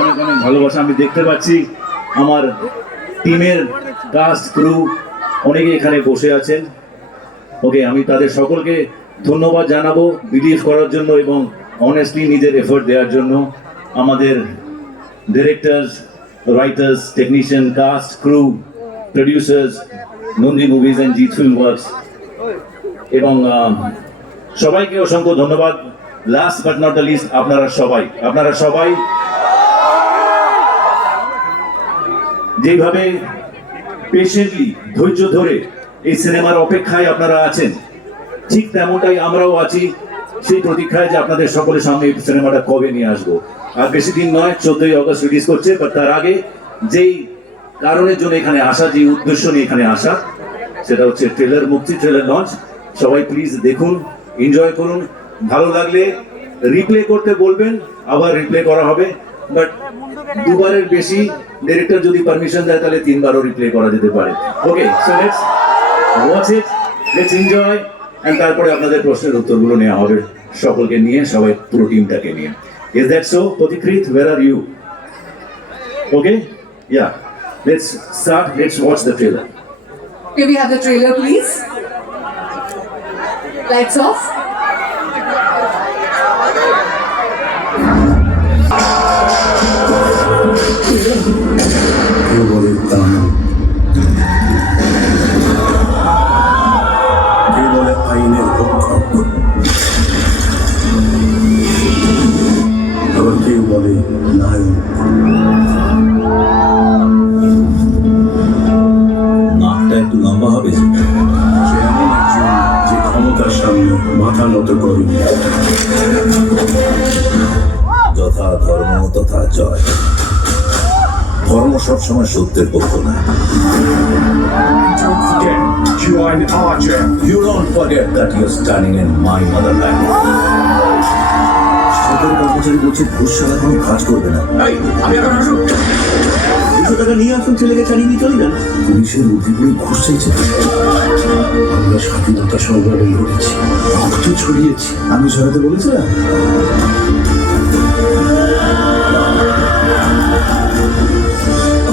অনেক অনেক ভালোবাসা আমি দেখতে পাচ্ছি। আমার টিমের কাস্ট ক্রু অনেকে এখানে বসে আছেন। ওকে, আমি তাদের সকলকে ধন্যবাদ জানাবো বিলিভ করার জন্য এবং অনেস্টলি নিজের এফোর্ট দেওয়ার জন্য। আমাদের directors, writers, technician, cast crew, producers, Nandi movies and Jeet film works এবং সবাইকে অসংখ্য ধন্যবাদ। Last but not the least, আপনারা সবাই যেভাবে পেশেন্টলি ধৈর্য ধরে এই সিনেমার অপেক্ষায় আপনারা আছেন, ঠিক তেমনটাই আমরাও আছি সেই প্রতীক্ষায় যে আপনাদের সকলের সামনে এই সিনেমাটা কবে নিয়ে আসবো। আর বেশি দিন নয়, 14ই অগস্ট রিলিজ করছে। বাট তার আগে যেই কারণের জন্য এখানে আসা, যে উদ্দেশ্য নিয়ে এখানে আসা, সেটা হচ্ছে ট্রেলার মুক্তি, ট্রেলার লঞ্চ। সবাই প্লিজ দেখুন, এনজয় করুন। ভালো লাগলে রিপ্লে করতে বলবেন, আবার রিপ্লে করা হবে। বাট দুবারের বেশি ডিরেক্টর যদি পারমিশন দেয় তাহলে 3বারও রিপ্লে করা যেতে পারে। Okay, so let's watch it, let's enjoy. And তারপরে আপনাদের প্রশ্নের উত্তরগুলো নেওয়া হবে সকলকে নিয়ে, সবাই পুরো টিমটাকে নিয়ে। Is that so? প্রতিকৃত, where are you? Okay, yeah, let's start, let's watch the trailer. May we have the trailer, please? Lights off. কেউ বলে দানব, কেউ বলে আইনের রক্ষক, আবার কেউ বলে নায়ক। নাকটা একটু লম্বা হবে। সে এমন একজন যে ক্ষমতার সামনে মাথা নত করেনি। যথা ধর্ম তথা জয়। ধর্ম সবসময় সত্যের পক্ষ না। Don't forget, you are an archer. You don't forget that you're standing in my motherland. সরকারি কর্মচারী বলছে ঘুষ ছাড়া কোনো কাজ করবে না। আমি এখন আসুন। 200 টাকা নিয়ে আসুন, ছেলেকে ছাড়িয়ে নিয়ে চলে যান। পুলিশের উদ্দীপনে ঘুষ চাইছে। আমরা স্বাধীনতা সংগ্রামে লড়েছি, রক্ত ছড়িয়েছি। আমি সরাতে বলেছিলাম।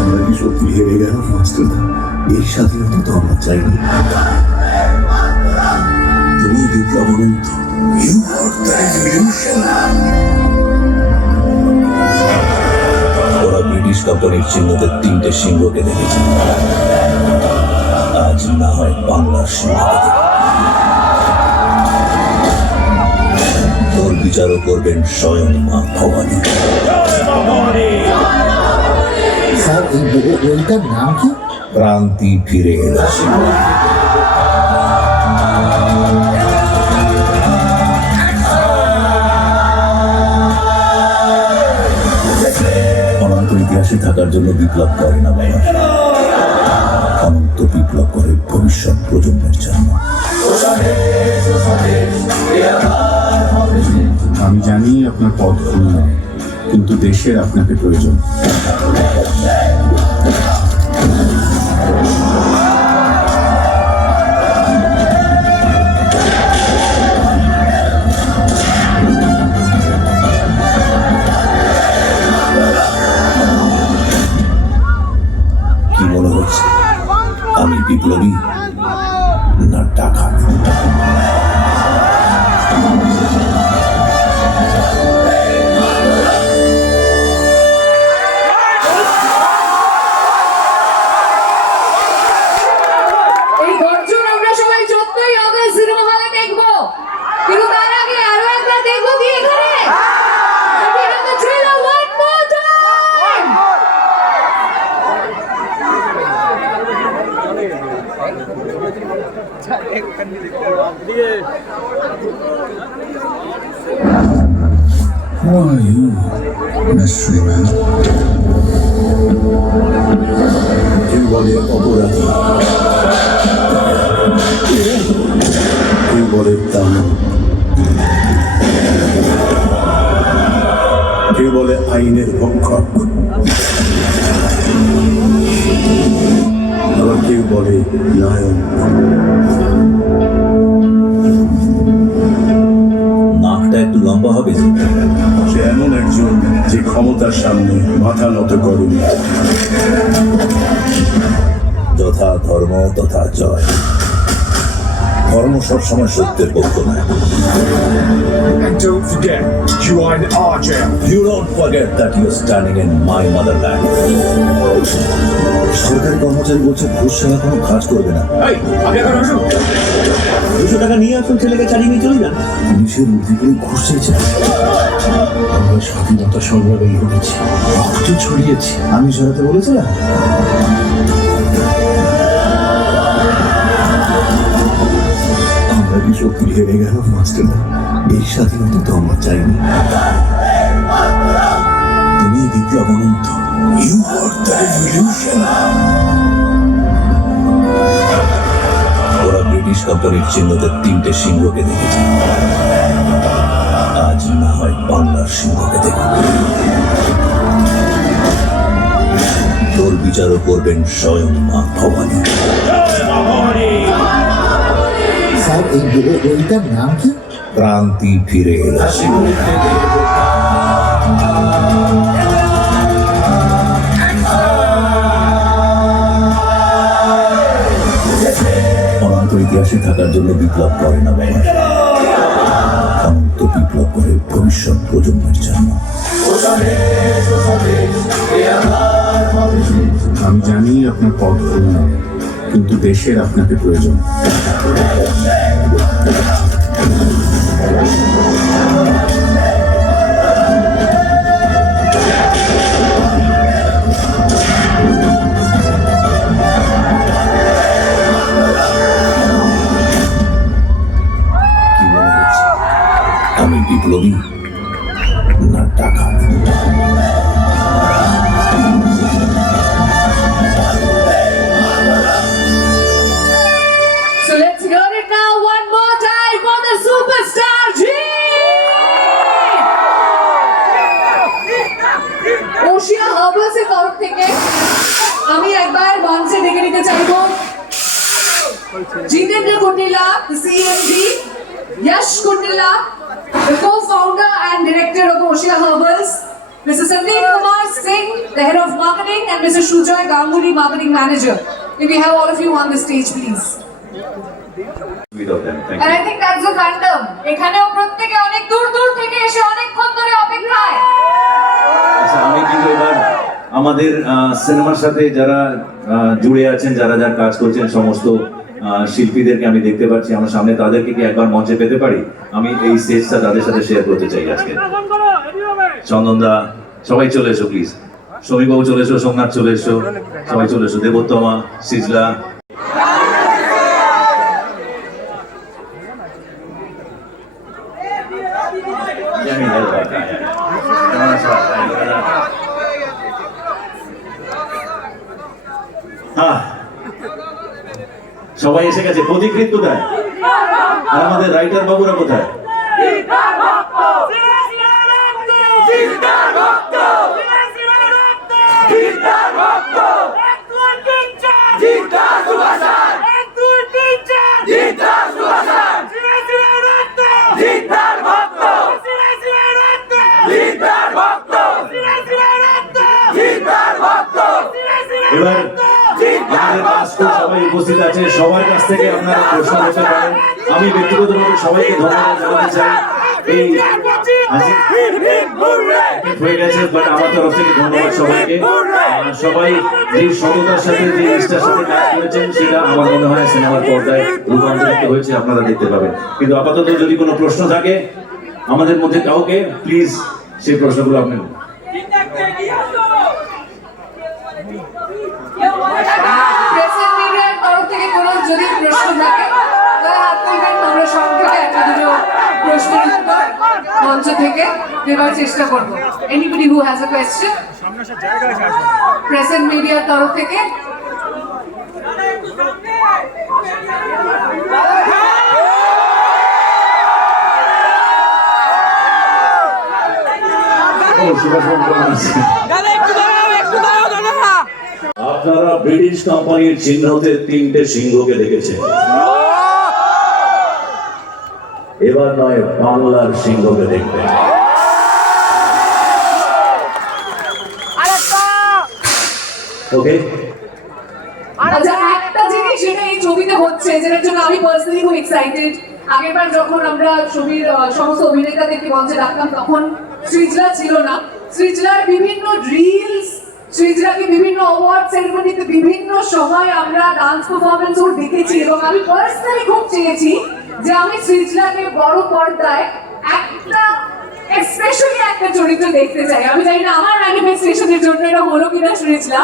আমরা কি সত্যি হেরে গেল মাস্টারদা? এই স্বাধীনতা তো আমরা চাইনি। তুমি বিপ্লব অনন্ত। You are the revolution. ওরা ব্রিটিশ কোম্পানির চিহ্নতে 3টে সিংহকে দেখেছে। আজ না হয় বাংলার সিংহকে দেখে। তোর বিচারও করবেন স্বয়ং মা ভবানী। স্যার, এই বইটার নাম কি? ক্রান্তি ফিরে এলো। অনন্ত ইতিহাসে থাকার জন্য বিপ্লব করে না বাবা, অনন্ত বিপ্লব করে ভবিষ্যৎ প্রজন্মের জন্য। আমি জানি আপনার পথ ভুল নয়, কিন্তু দেশের আপনাকে প্রয়োজন। কি মনে হচ্ছে আমি বিপ্লবী না ডাকাত? এই গর্জন আমরা সবাই 14ই অগস্ট সিনেমা হলে দেখবো, কিন্তু তার আগে আরো একবার দেখবো কি এখানে? Can we have the trailer one more time? Who are you, mystery man? কেউ বলে অপরাধী, কেউ বলে দানব, কেউ বলে আইনের রক্ষক, আবার কেউ বলে নায়ক। নাকটা একটু লম্বা হবে। সে এমন একজন ক্ষমতার সামনে মাথা নত করুন। যথা ধর্ম তথা জয়। ধর্ম সবসময় সত্যের পক্ষ নয়। And don't forget, you are in our jail. You don't forget that you're standing in my motherland. সরকারি কর্মচারী বলছে ঘুষ ছাড়া কোনো কাজ করবে না। 200 টাকা নিয়ে আসুন, ছেলেকে ছাড়িয়ে নিয়ে চলে যান। পুলিশের উদ্যোগে ঘুষ চাইছে। আমরা স্বাধীনতা সংগ্রামে লড়েছি, রক্ত ছড়িয়েছি। আমি সরাতে বলেছিলাম। আমরা কি সত্যি হেরে গেল মাস্টার? এই স্বাধীনতা তো আমরা চাইনি। তুমি বিপ্লব অনন্ত। You are the revolution. ওরা ব্রিটিশ কোম্পানির চিহ্নতে 3টে সিংহকে দেখেছে। আজ না হয় বাংলার সিংহকে দেখো। তোর বিচারও করবেন স্বয়ং মা ভবানী। স্যার এই বইটার নাম কি? ক্রান্তি ফিরে এলো। অনন্ত ইতিহাসে থাকার জন্য বিপ্লব করে না বাবা, অনন্ত বিপ্লব করে ভবিষ্যৎ প্রজন্মের জন্য। আমি জানি আপনার পথ পূর্ণ, কিন্তু দেশের আপনাকে প্রয়োজন। কি মনে হচ্ছে আমি বিপ্লবী না টাকা? So let's hear it now one more time for the superstar G! Oshea হার্বালসের তরফ থেকে আমি একবার মঞ্চে ডেকে নিতে চাইবো Jitendra কুন্ডিলা, the CMD, Yash Kundila, the co-founder and director of Oshia Herbals, Mr. Sandeep Kumar Singh, the head of marketing, and Mr. Shujoy Ganguly, marketing manager. If we have all of you on the stage, please. Without them, thank And you. I think that's the fandom. এখানেও প্রত্যেকে অনেক দূর দূর থেকে এসে অনেকক্ষণ ধরে অপেক্ষায়। আচ্ছা, আমি কিন্তু এবার আমাদের সিনেমার সাথে যারা জুড়ে আছেন, যারা যারা কাজ করছেন, সমস্ত শিল্পীদেরকে আমি দেখতে পাচ্ছি আমার সামনে। তাদেরকে কি একবার মঞ্চে পেতে পারি? আমি এই স্টেজটা তাদের সাথে শেয়ার করতে চাই আজকে। চন্দনদা, সবাই চলে এসো প্লিজ। সমীবাবু চলে এসো, সোমনাথ চলে এসো, সবাই চলে এসো। দেবোত্তমা, সিজলা, সবাই এসে গেছে। প্রতিকৃত কোথায়? আর আমাদের রাইটার বাবুরা কোথায়? এবার আমাদের পাঁচটা সবাই উপস্থিত আছে, সবার কাছ থেকে আপনারা প্রশ্ন করতে পারেন। আমি ব্যক্তিগতভাবে সবাইকে ধন্যবাদ জানাতে চাই। এই হয়ে গেছে, বাট আমার তরফ থেকে ধন্যবাদ সবাইকে। সবাই যে সততার সাথে, যে নিষ্ঠার সাথে কাজ করেছেন, সেটা আমার মনে হয় সিনেমার পর্দায় রূপান্তরিত হয়েছে, আপনারা দেখতে পাবেন। কিন্তু আপাতত যদি কোনো প্রশ্ন থাকে আমাদের মধ্যে কাউকে, প্লিজ সেই প্রশ্নগুলো আপনি প্রেস এন্ড মিডিয়ার তরফ থেকে কোনো যদি প্রশ্ন থাকে তাহলে হাত তুলবেন। আমরা সব থেকে একটা দুটো প্রশ্নের উত্তর মঞ্চ থেকে দেওয়ার চেষ্টা করব। Anybody who has a question press and মিডিয়ার তরফ থেকে? আপনারা ব্রিটিশ কোম্পানির চিহ্নতে 3টে সিংহকে দেখেছেন, এবার নয় বাংলার সিংহকে দেখবেন। ওকে আচ্ছা, একটা জিনিস যেটা এই ছবিতে হচ্ছে, যেটার জন্য আমি পার্সোনালি খুব এক্সাইটেড। আগেরবার যখন আমরা ছবির সমস্ত অভিনেতাদেরকে মঞ্চে ডাকলাম, তখন সৃজলা ছিল না। সৃজলার বিভিন্ন রিলস, সৃজলাকে বিভিন্ন অ্যাওয়ার্ড সেরেমনিতে বিভিন্ন সময় আমরা ডান্স পারফরমেন্স ওর দেখেছি, এবং আমি পার্সোনালি খুব চেয়েছি যে আমি সৃজলাকে বড় পর্দায় একটা স্পেশালি একটা চরিত্র দেখতে চাই। আমি জানি না আমার ম্যানিফেস্টেশনের জন্য এটা হলো কিনা সৃজলা,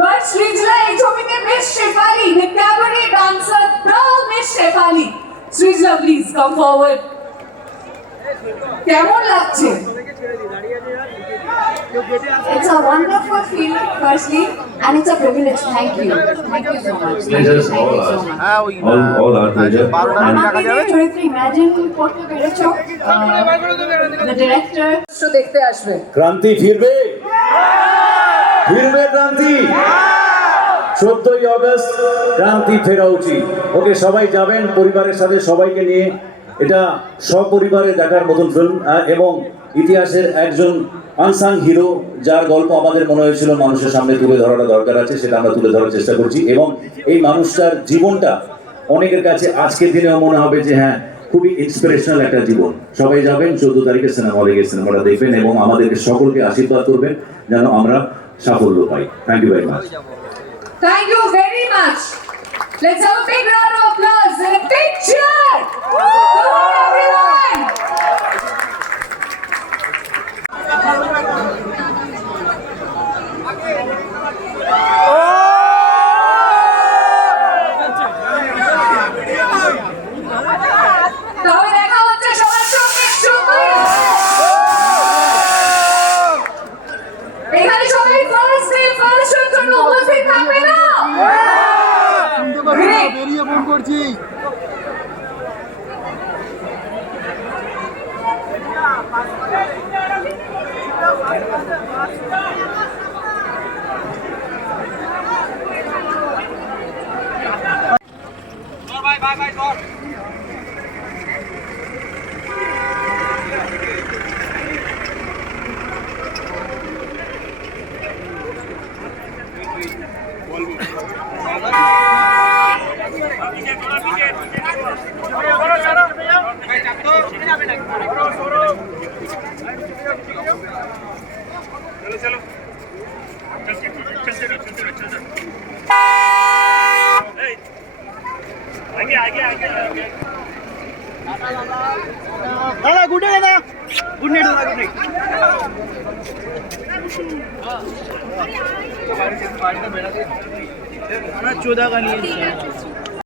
বাট সৃজলা এই ছবিতে miss Shefali, the cabaret dancer, the miss Shefali. Srijla, please come forward. কেমন লাগছে? It's a wonderful feeling, firstly, and it's a privilege. Thank you. Thank you so much. Pleasures Thank all you so ours. much. all our pleasure. And আমাকে যে চরিত্র imagine করতে পেরেছো, the director, দেখতে আসবে। ক্রান্তি ফিরবে, ফিরবে ক্রান্তি। 14ই অগস্ট ক্রান্তি ফেরা উচিত। ওকে, সবাই যাবেন পরিবারের সাথে, সবাইকে নিয়ে। এটা সপরিবারে দেখার মতন ফিল্ম, এবং ইতিহাসের একজন আনসাং হিরো, যার গল্প আমাদের মনে হয়েছিল মানুষের সামনে তুলে ধরাটা দরকার আছে, সেটা আমরা তুলে ধরার চেষ্টা করছি। এবং এই মানুষটার জীবনটা অনেকের কাছে আজকের দিনেও মনে হবে যে হ্যাঁ, খুবই ইন্সপিরেশনাল একটা জীবন। সবাই যাবেন 14 তারিখে সিনেমা হলে গিয়ে সিনেমাটা দেখবেন, এবং আমাদেরকে সকলকে আশীর্বাদ করবেন যেন আমরা সাফল্য পাই। Thank you very much. Thank you very much. Let's have a big round of applause and a big cheer. Come on, everyone. তাহলে দেখা হচ্ছে সবার সঙ্গে সময়। এখানে সবাই ফার্স্ট ডে ফার্স্ট শোর জন্য উপস্থিত থাকবে না? বেরিয়ে ফোন করছি। दादा गुड डे दादा गुड नाइट दादा गुड नाइट चौदह का नहीं